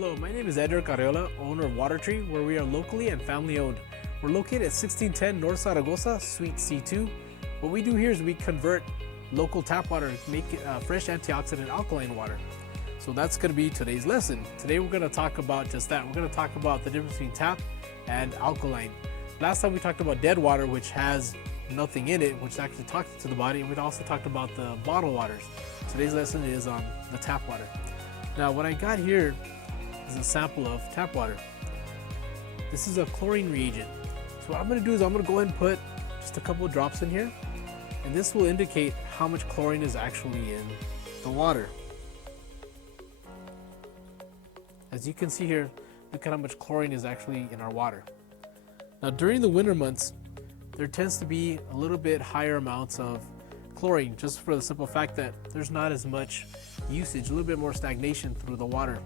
Hello, my name is Edgar Carriola, owner of Water Tree, where we are locally and family owned. We're located at 1610 North Zaragoza, Suite C2. What we do here is we convert local tap water, make it fresh antioxidant alkaline water. So that's going to be today's lesson. Today we're going to talk about just that. We're going to talk about the difference between tap and alkaline. Last time we talked about dead water, which has nothing in it, which actually toxic to the body. We also talked about the bottled waters. Today's lesson is on the tap water. Now what I got here is a sample of tap water. This is a chlorine reagent. So what I'm going to do is I'm going to go ahead and put just a couple of drops in here, and this will indicate how much chlorine is actually in the water. As you can see here, look at how much chlorine is actually in our water. Now during the winter months, there tends to be a little bit higher amounts of chlorine, just for the simple fact that there's not as much usage, a little bit more stagnation through the water.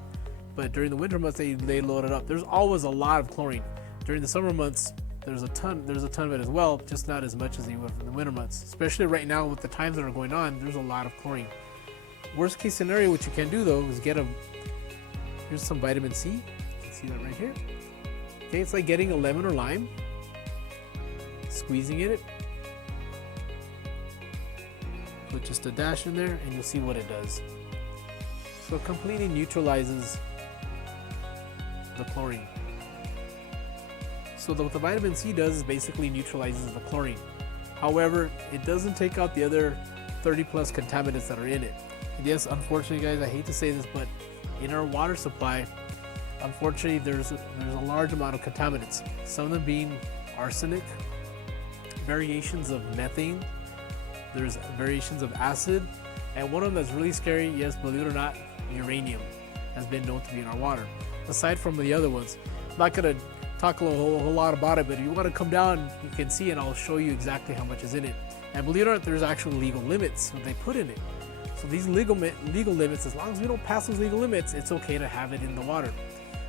But during the winter months, they load it up. There's always a lot of chlorine. During the summer months, there's a ton of it as well, just not as much as you would in the winter months. Especially right now with the times that are going on, there's a lot of chlorine. Worst case scenario, what you can do though is here's some vitamin C. You can see that right here. Okay, it's like getting a lemon or lime, squeezing it, put just a dash in there, and you'll see what it does. So it completely neutralizes the chlorine. So what the vitamin C does is basically neutralizes the chlorine. However, it doesn't take out the other 30 plus contaminants that are in it. And yes, unfortunately guys, I hate to say this, but in our water supply, unfortunately there's a large amount of contaminants. Some of them being arsenic, variations of methane, there's variations of acid, and one of them that's really scary, yes, believe it or not, uranium has been known to be in our water. Aside from the other ones, I'm not going to talk a whole lot about it, but if you want to come down, you can see and I'll show you exactly how much is in it. And believe it or not, there's actually legal limits that they put in it. So these legal limits, as long as we don't pass those legal limits, it's okay to have it in the water.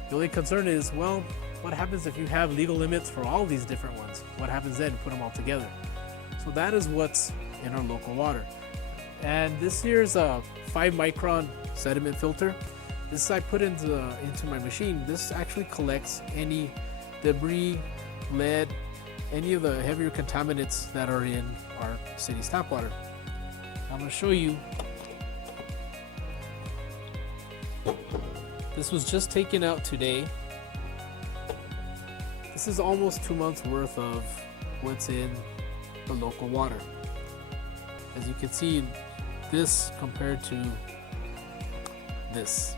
The only concern is, well, what happens if you have legal limits for all these different ones? What happens then? Put them all together. So that is what's in our local water. And this here is a 5 micron sediment filter. This I put into my machine. This actually collects any debris, lead, any of the heavier contaminants that are in our city's tap water. I'm going to show you. This was just taken out today. This is almost 2 months worth of what's in the local water. As you can see, this compared to this.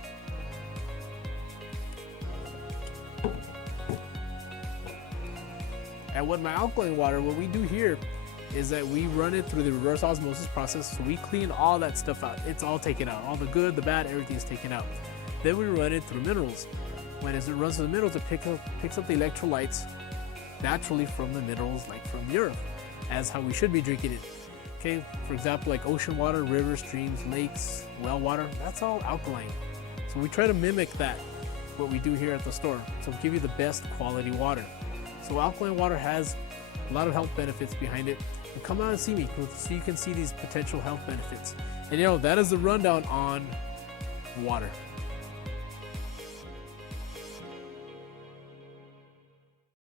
And with my alkaline water, what we do here is that we run it through the reverse osmosis process. So we clean all that stuff out. It's all taken out. All the good, the bad, everything is taken out. Then we run it through minerals. As it runs through the minerals, it picks up the electrolytes naturally from the minerals, like from the earth, as how we should be drinking it. Okay, for example, like ocean water, rivers, streams, lakes, well water, that's all alkaline. So we try to mimic that, what we do here at the store, to give you the best quality water. So alkaline water has a lot of health benefits behind it. And come out and see me so you can see these potential health benefits. And that is the rundown on water.